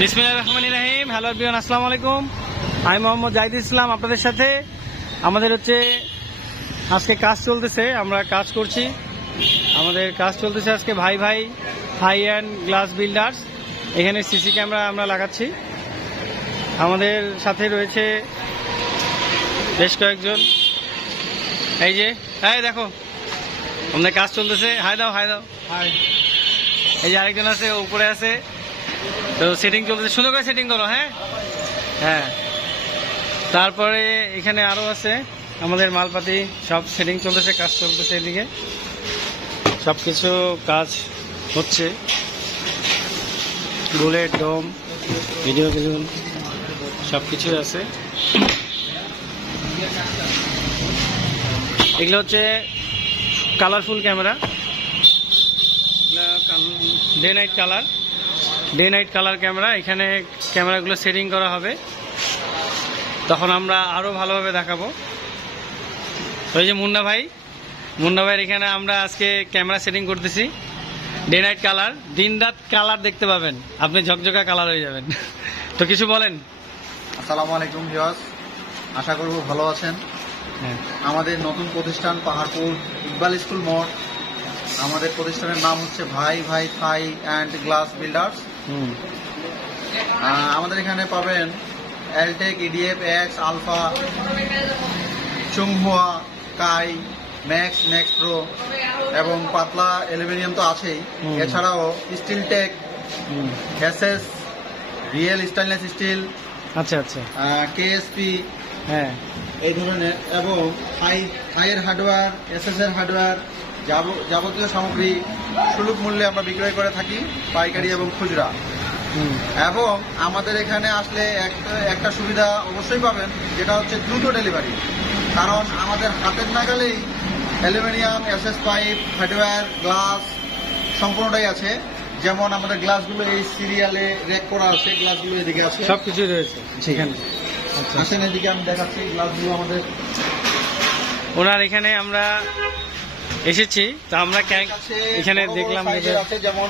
বিসমিল্লাহির রহমানির রহিম। Hello everyone, আসসালামু আলাইকুম। আমি মোহাম্মদ জাহিদ ইসলাম আপনাদের সাথে। আমাদের আজকে কাজ চলতেছে, আমরা কাজ করছি। আমাদের কাজ চলতেছে আজকে ভাই ভাই হাই অ্যান্ড গ্লাস বিল্ডার্স। এখানে সিসি ক্যামেরা আমরা লাগাচ্ছি। আমাদের সাথে রয়েছে বেশ কয়েকজন। এই যে দেখো আমাদের কাজ চলতেছে। হাই দাও হাই। এই যে আরেকজন আছে, উপরে আছে, তো সেটিং চলতেছে। সুন্দর করে সেটিং করো। হ্যাঁ তারপরে এখানে আরো আছে আমাদের মালপাতি, সব সেটিং চলতেছে, কাজ চলতেছে। এদিকে সব কিছু কাজ হচ্ছে, বুলেট ডোম ভিডিও বেলুন সব কিছুই আছে। এগুলো হচ্ছে colourful camera, day night colour camera. এখানে ক্যামেরাগুলো সেটিং করা হবে, তখন আমরা আরো ভালোভাবে দেখাবো। ওই যে মুন্না ভাইয়ের এখানে আমরা আজকে ক্যামেরা সেটিং করতেছি। ডে নাইট কালার, দিন রাত কালার দেখতে পাবেন, আপনি ঝকঝকা কালার হয়ে যাবেন। তো কিছু বলেন। আসসালামু আলাইকুম ভিউয়ার্স, আশা করব ভালো আছেন। আমাদের নতুন প্রতিষ্ঠান পাহাড়পুর ইকবাল স্কুল মোড়। আমাদের প্রতিষ্ঠানের নাম হচ্ছে ভাই Bhai Thai and glass builders. আমাদের এখানে পাবেন Eltech, EDF, X, Alpha, Chunghwa, কাই, ম্যাক্স প্রো এবং পাতলা অ্যালুমিনিয়াম তো আছেই। এছাড়াও steel tech, SS, real stainless steel, KSP, এই ধরনের, এবং হাইয়ের হার্ডওয়্যার, এসএস এর হার্ডওয়্যার, যাবতীয় সামগ্রী সুলভ মূল্যে আমরা বিক্রয় করে থাকি, পাইকারি এবং খুচরা। এবং আমাদের এখানে আসলে একটা সুবিধা অবশ্যই পাবেন, যেটা হচ্ছে দ্রুত ডেলিভারি। কারণ আমাদের হাতের নাগালেই aluminium, SS pipe, hardware, glass সম্পূর্ণটাই আছে। যেমন আমাদের গ্লাসগুলো এই সিরিয়ালে রেক করা আছে, গ্লাসগুলো এদিকে আছে, সবকিছুই রয়েছে সেখানে। আসেন এদিকে আমি দেখাচ্ছি গ্লাসগুলো আমাদের। ওনার এখানে আমরা এসেছি, তো আমরা এখানে দেখলাম যেমন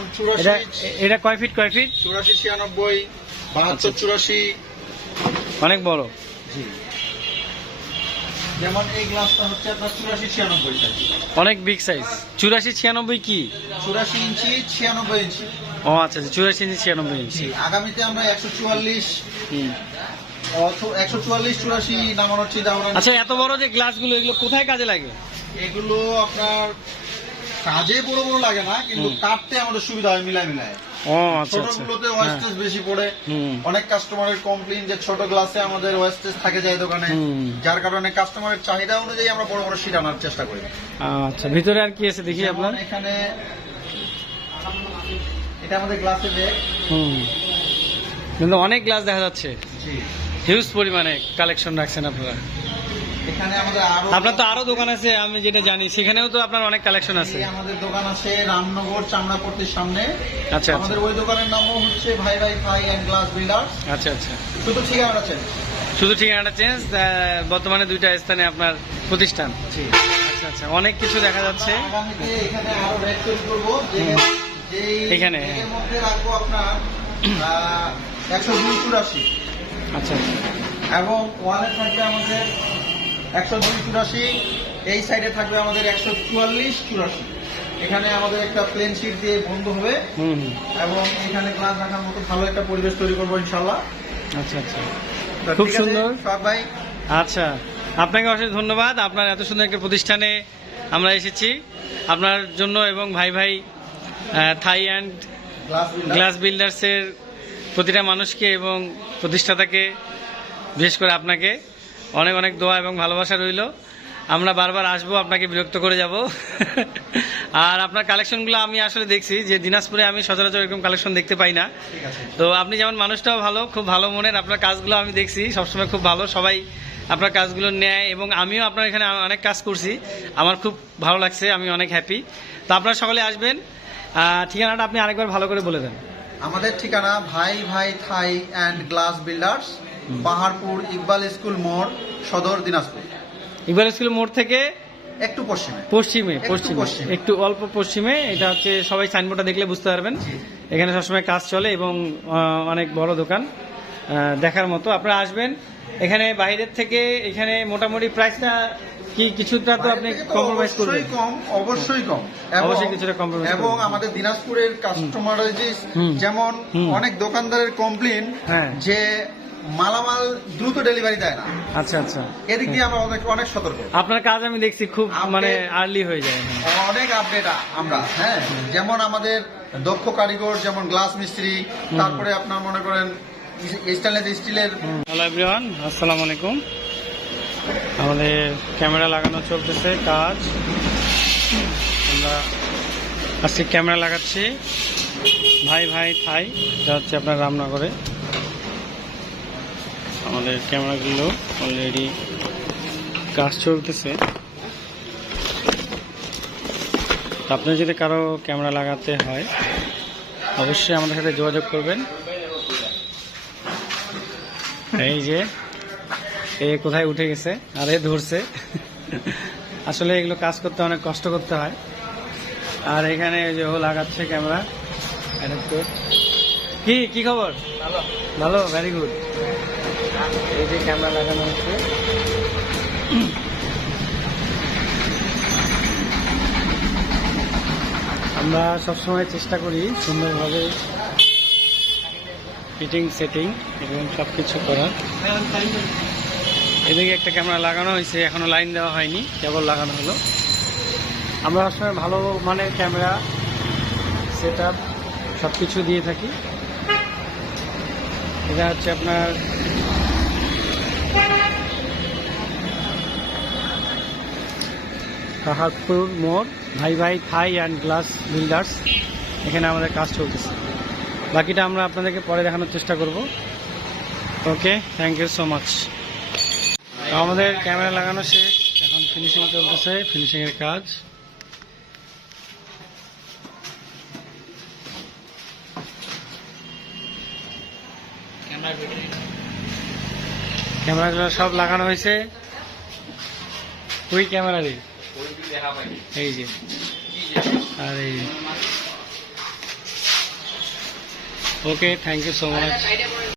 এটা কয় ফিট 84, 96, 72, 84, অনেক বড়। জি, যেমন এই গ্লাসটা হচ্ছে আপনার 84, 96, অনেক বিগ সাইজ। 84, 96 কি? 84 ইঞ্চি, 96 ইঞ্চি। ও আচ্ছা, 84 ইঞ্চি, 96 ইঞ্চি। আগামীতে আমরা 144, 84 নামানোর চিন্তা ভাবনা। আচ্ছা, এত বড় যে গ্লাসগুলো, এগুলো কোথায় কাজে লাগে? এগুলো আপনার কাজে বড় লাগে না, কিন্তু কাটতে আমাদের সুবিধা হয় মিলায়। ছোটগুলোতে ওয়েস্টেজ বেশি পড়ে। অনেক কাস্টমারের কমপ্লেইন যে ছোট গ্লাসে আমাদের ওয়েস্টেজ থাকে যায় দোকানে, যার কারণে কাস্টমারের চাহিদা অনুযায়ী আমরা বড় শীট আনার চেষ্টা করি। আচ্ছা, ভিতরে আর কি আছে দেখি আপনার। এখানে এটা আমাদের গ্লাসের ব্যাগ। কিন্তু অনেক গ্লাস দেখা যাচ্ছে, হিউজ পরিমাণে কালেকশন রাখছেন আপনারা। এখানে আপনার তো আরো দোকান আছে, আমি যেটা জানি, সেখানেও তো আপনার অনেক কালেকশন আছে। আমাদের দোকান আছে রামনগর চামড়াপট্টির সামনে। আচ্ছা, আমাদের ওই দোকানের নামও হচ্ছে ভাই Bhai Thai and glass builders. আচ্ছা, শুধু ঠিকানাটা চেঞ্জ। বর্তমানে দুইটা স্থানে আপনার প্রতিষ্ঠান। আচ্ছা, অনেক কিছু দেখা যাচ্ছে। এখানে আরো রেট তৈরি করবো, এখানে এর মধ্যে রাখবো আপনার 102, 84। আচ্ছা, এবং ওয়ালে থাকবে আমাদের 102, 84। এই সাইডে থাকবে আমাদের 144, 84। এখানে আমাদের একটা প্লেন শিট দিয়ে বন্ধ হবে, এবং এখানে গ্লাস রাখার মতো ভালো একটা পরিবেশ তৈরি করবো ইনশাল্লাহ। আচ্ছা, খুব সুন্দর ভাই। আচ্ছা, আপনাকে অশেষ ধন্যবাদ। আপনার এত সুন্দর একটা প্রতিষ্ঠানে আমরা এসেছি আপনার জন্য, এবং ভাই ভাই থাই অ্যান্ড গ্লাস বিল্ডার্সের প্রতিটা মানুষকে এবং প্রতিষ্ঠাতাকে, বিশেষ করে আপনাকে অনেক অনেক দোয়া এবং ভালোবাসা রইল। আমরা বারবার আসবো, আপনাকে বিরক্ত করে যাব। আর আপনার কালেকশনগুলো আমি আসলে দেখছি যে দিনাজপুরে আমি সচরাচর এরকম কালেকশন দেখতে পাই না। তো আপনি যেমন মানুষটাও ভালো, খুব ভালো মনের, আপনার কাজগুলো আমি দেখছি সবসময় খুব ভালো, সবাই আপনার কাজগুলো নেয়, এবং আমিও আপনার এখানে অনেক কাজ করছি, আমার খুব ভালো লাগছে, আমি অনেক হ্যাপি। তো আপনারা সকলে আসবেন। ঠিকানাটা আপনি আরেকবার ভালো করে বলে দেন। আমাদের ঠিকানা Bhai Bhai Thai and glass builders, Paharpur Iqbal school মোড়, সদর দিনাজপুর। ইকবাল স্কুল মোড় থেকে একটু পশ্চিমে। পশ্চিমে, একটু পশ্চিমে, পশ্চিমে। একটু অল্প পশ্চিমে। এটা হচ্ছে সবাই সাইনবোর্ডটা দেখলে বুঝতে পারবেন। এখানে সবসময় কাজ চলে এবং অনেক বড় দোকান, দেখার মতো। আপনারা আসবেন এখানে বাইরের থেকে। এখানে মোটামুটি প্রাইসটা কি কিছুটা তো আপনি বাইরে থেকে তো কম্প্রোমাইজ করবেন? অবশ্যই কম, অবশ্যই কম। অবশ্যই কিছুটা compromise এবং করবেন। আমাদের দিনাজপুরের কাস্টমার হুম। যেমন হুম। অনেক দোকানদারের কমপ্লেন হ্যাঁ। যে মালামাল দ্রুত ডেলিভারি দেয় না, আচ্ছা আচ্ছা। এদিক দিয়ে আমরা অনেক সতর্ক। আপনার কাজ আমি দেখছি খুব Update- মানে আর্লি হয়ে যায়। হ্যাঁ। অনেক আপডেট আমরা, হ্যাঁ, যেমন আমাদের দক্ষ কারিগর, যেমন গ্লাস মিস্ত্রি, তারপরে আপনার মনে করেন স্টেনলেস স্টিলের। হ্যালো এভরিওয়ান, আসসালামু আলাইকুম। আমাদের ক্যামেরা লাগানো চলতেছে কাজ। আমরা আজকে ক্যামেরা লাগাচ্ছি ভাই ভাই থাই, এটা হচ্ছে আপনার রামনগরে। আমাদের ক্যামেরাগুলো অলরেডি কাজ চলতেছে। আপনার যদি কারো ক্যামেরা লাগাতে হয় অবশ্যই আমাদের সাথে যোগাযোগ করবেন। এই যে এ কোথায় উঠে গেছে আর এ ধরছে। আসলে এগুলো কাজ করতে অনেক কষ্ট করতে হয়। আর এখানে যে ও লাগাচ্ছে ক্যামেরা অ্যাডাপ্টর। কি কি খবর? ভালো ভালো, ভেরি গুড। এই যে ক্যামেরা লাগানো হচ্ছে। আমরা সবসময় চেষ্টা করি সুন্দরভাবে ফিটিং সেটিং এবং সব কিছু করার। এদিকে একটা ক্যামেরা লাগানো হয়েছে, এখনো লাইন দেওয়া হয়নি, কেবল লাগানো হলো। আমরা সবসময় ভালো মানের ক্যামেরা সেট আপ সব কিছু দিয়ে থাকি। এটা হচ্ছে আপনার কাহারপুর মোড়, ভাই Bhai Thai and glass builders. এখানে আমাদের কাজ চলতেছে। বাকিটা আমরা আপনাদেরকে পরে দেখানোর চেষ্টা করব। ওকে, থ্যাংক ইউ সো মাচ। আমাদের ক্যামেরা লাগানো শেষ, এখন ফিনিশিং চলতেছে, ফিনিশিং এর কাজ। ক্যামেরাগুলো সব লাগানো হয়েছে। ওই ক্যামেরা রে, এই যে, আর এই। ওকে, থ্যাংক ইউ সো মাচ।